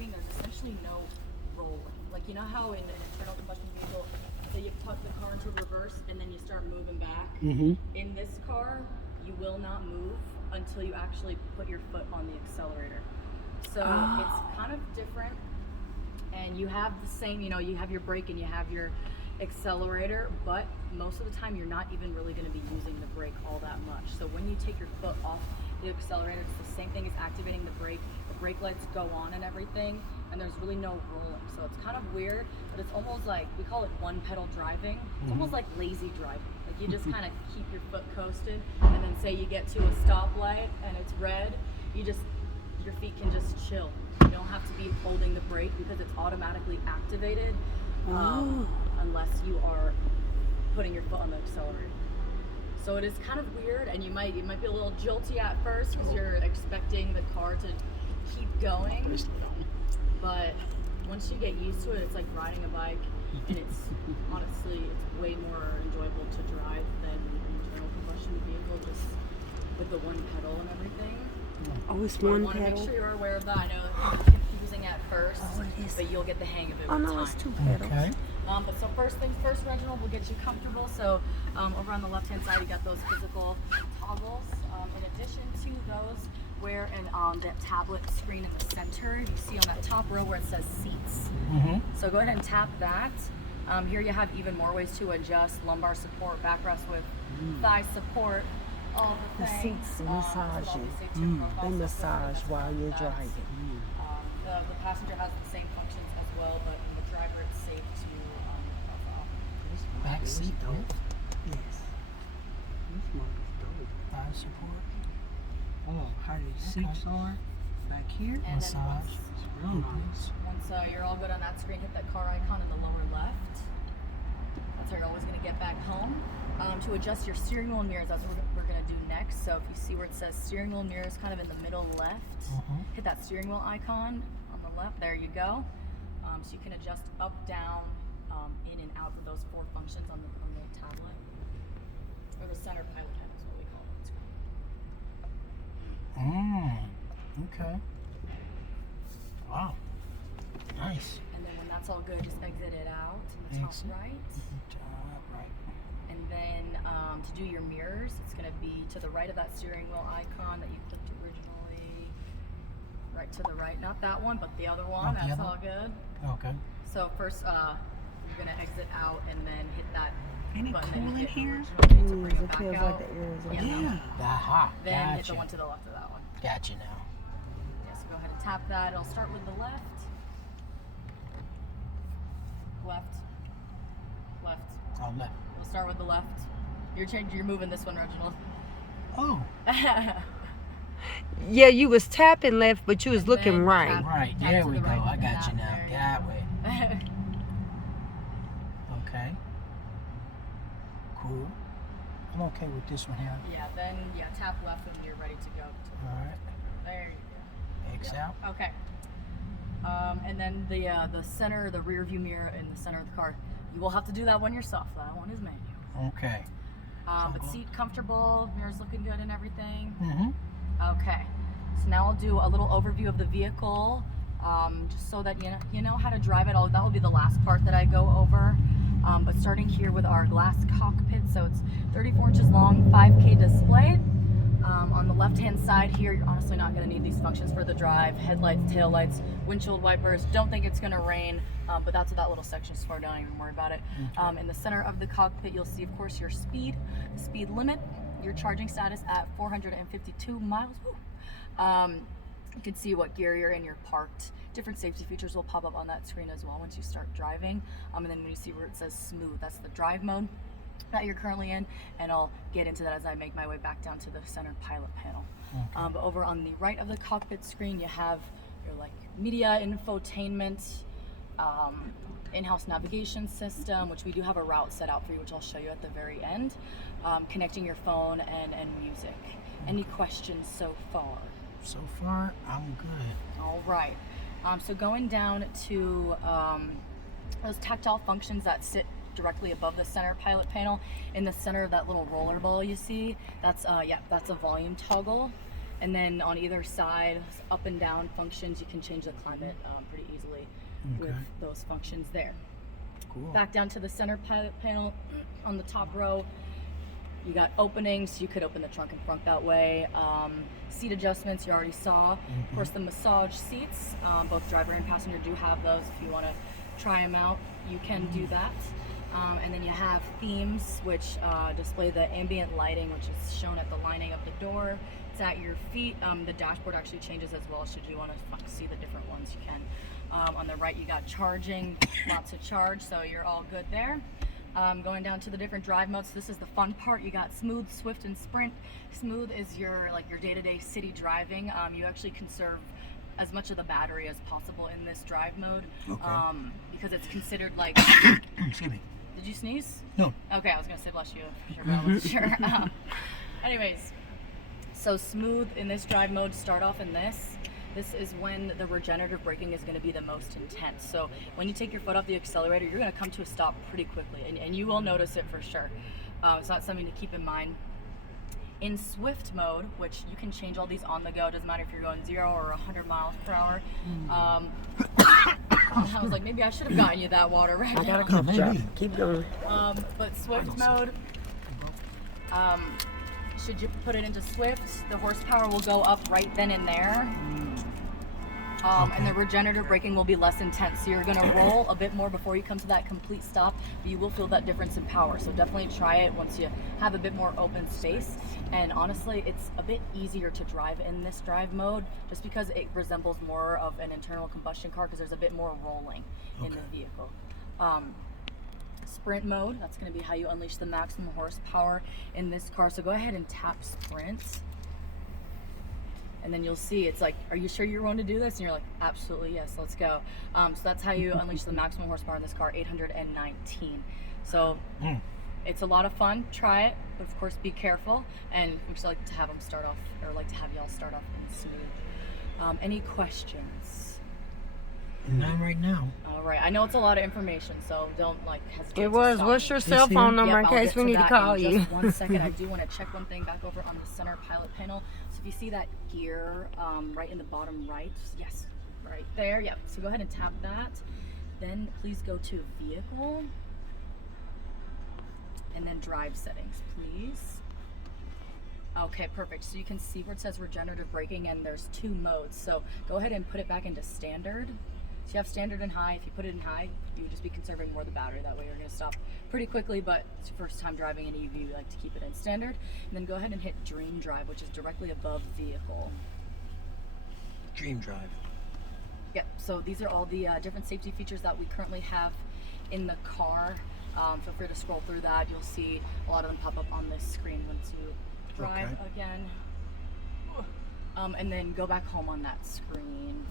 braking, there's essentially no rolling. Like, you know how in an internal combustion vehicle, say you tuck the car into reverse and then you start moving back? In this car, you will not move until you actually put your foot on the accelerator. So it's kind of different. And you have the same, you know, you have your brake and you have your accelerator, but most of the time you're not even really going to be using the brake all that much. So when you take your foot off the accelerator, it's the same thing as activating the brake. The brake lights go on and everything, and there's really no rolling. So it's kind of weird, but it's almost like, we call it one pedal driving. It's almost like lazy driving. Like you just kind of keep your foot coasted, and then say you get to a stoplight and it's red, your feet can just chill. You don't have to be holding the brake because it's automatically activated unless you are putting your foot on the accelerator. So it is kind of weird, and it might be a little jolty at first because you're expecting the car to keep going. But once you get used to it, it's like riding a bike, and it's honestly way more enjoyable to drive than an internal combustion vehicle, just with the one pedal and everything. Oh, it's So one I want to pedal. make sure you're aware of that. I know it's confusing at first, but you'll get the hang of it Oh with no, time. it's two pedals. Okay. But so first things first, Reginald, we'll get you comfortable. So over on the left-hand side, you got those physical toggles. In addition to those, wear that tablet screen in the center. You see on that top row where it says seats. So go ahead and tap that. Here you have even more ways to adjust lumbar support, backrest with thigh support. All The the things. seats massage So you. obviously to your profile, They so massage that's while you're that's- driving. The passenger has the same functions as well, but for the driver it's safe to your profile. Back seat though. Yes. Thigh support. Oh, how the seats are back here? And then Massage. It's real nice. once you're all good on that screen, hit that car icon in the lower left. That's how you're always going to get back home. To adjust your steering wheel and mirrors, that's what we're going to do next. So if you see where it says steering wheel mirrors kind of in the middle left, hit that steering wheel icon on the left. There you go. So you can adjust up, down, in and out of those four functions on the tablet. Or the center pilot panel is what we call it. Okay. Wow. Nice. And then when that's all good, just exit it out in the top Exit. right. Right. And then to do your mirrors, it's going to be to the right of that steering wheel icon that you clicked originally. Right to the right, not that one, but the other one. Not the That's other all good. Okay. So first, you're going to exit out and then hit that Ain't it button cool that you in hit here? originally to bring It it back feels out. like the air is on. Yeah. Aha. Then hit Gotcha. the one to the left of that one. Gotcha now. Yeah, so go ahead and tap that. It'll start with the left. Left. Left. Oh, left. We'll start with the left. You're moving this one, Reginald. Oh, Yeah, you was tapping left, but you was And looking then right. tap- right. tap There to we the go. right I of got you that. now. There That way. go. Okay. Cool. I'm okay with this one here. Yeah, then tap left when you're ready to go. All right. There you X go. out. Okay. And then the center, the rear view mirror in the center of the car, you will have to do that one yourself. That one is manual. Okay. But seat comfortable, mirrors looking good and everything. Mm-hmm. Okay. So now I'll do a little overview of the vehicle, just so that you know how to drive it. That will be the last part that I go over. But starting here with our glass cockpit, so it's 34 inches long, 5K display. On the left-hand side here, you're honestly not going to need these functions for the drive. Headlights, taillights, windshield wipers. Don't think it's going to rain, but that's what that little section's for. Don't even worry about it. In the center of the cockpit, you'll see, of course, your speed, the speed limit, your charging status at 452 miles. You can see what gear you're in, you're parked. Different safety features will pop up on that screen as well once you start driving. And then when you see where it says smooth, that's the drive mode that you're currently in, and I'll get into that as I make my way back down to the center pilot panel. But over on the right of the cockpit screen, you have your media, infotainment, in-house navigation system, which we do have a route set out for you, which I'll show you at the very end. Connecting your phone and music. Any questions so far? So far, I'm good. All right. So going down to those tactile functions that sit directly above the center pilot panel, in the center of that little roller ball you see, that's a volume toggle. And then on either side, up and down functions, you can change the climate pretty easily with those functions there. Cool. Back down to the center panel on the top row. You got openings. You could open the trunk and front that way. Seat adjustments you already saw. Of course, the massage seats, both driver and passenger do have those. If you want to try them out, you can do that. And then you have themes, which display the ambient lighting, which is shown at the lining of the door. It's at your feet. The dashboard actually changes as well. Should you want to see the different ones, you can. On the right, you got charging, lots of charge, so you're all good there. Going down to the different drive modes, this is the fun part. You got smooth, swift, and sprint. Smooth is your day-to-day city driving. You actually conserve as much of the battery as possible in this drive mode, because it's considered like. Excuse me. Did you sneeze? No. Okay, I was gonna say bless you. I wasn't sure. Anyways, so smooth in this drive mode. Start off in this. This is when the regenerative braking is going to be the most intense. So when you take your foot off the accelerator, you're going to come to a stop pretty quickly, and you will notice it for sure. It's not something to keep in mind. In swift mode, which you can change all these on the go, doesn't matter if you're going 0 or 100 miles per hour. I was like, maybe I should have gotten you that water right I got now. a cough drop. Keep going. But swift mode, should you put it into swift, the horsepower will go up right then and there. And the regenerative braking will be less intense. So you're gonna roll a bit more before you come to that complete stop, but you will feel that difference in power. So definitely try it once you have a bit more open space. And honestly, it's a bit easier to drive in this drive mode just because it resembles more of an internal combustion car because there's a bit more rolling in the vehicle. Sprint mode, that's gonna be how you unleash the maximum horsepower in this car. So go ahead and tap sprint. And then you'll see it's like, are you sure you're going to do this? And you're like, absolutely, yes, let's go. So that's how you unleash the maximum horsepower in this car, 819. So it's a lot of fun. Try it, but of course be careful. And we just like to have them start off, or like to have y'all start off in smooth. Any questions? None right now. All right, I know it's a lot of information, so don't like hesitate. It was. to What's stop your me. cell phone number in I'll case get we need to that call in you? Just one second. I do want to check one thing back over on the center pilot panel. So if you see that gear right in the bottom right, yes, right there. Yep. So go ahead and tap that. Then please go to vehicle, and then drive settings, please. Okay, perfect. So you can see where it says regenerative braking, and there's 2 modes. So go ahead and put it back into standard. So you have standard and high. If you put it in high, you would just be conserving more of the battery. That way you're going to stop pretty quickly, but it's your first time driving an EV, you like to keep it in standard. And then go ahead and hit Dream Drive, which is directly above vehicle. Dream Drive. Yep, so these are all the different safety features that we currently have in the car. Feel free to scroll through that. You'll see a lot of them pop up on this screen once you drive again. And then go back home on that screen.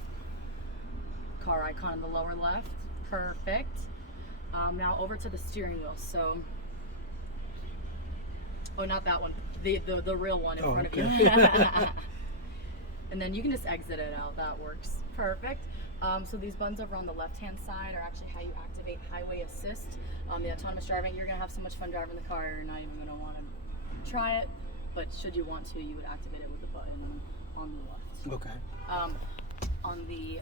Car icon in the lower left. Perfect. Now over to the steering wheel. So, oh, not that one. The real one in front of you. And then you can just exit it out. That works. Perfect. So these buttons over on the left-hand side are actually how you activate highway assist. The autonomous driving. You're gonna have so much fun driving the car. You're not even gonna want to try it. But should you want to, you would activate it with the button on the left. Okay. On the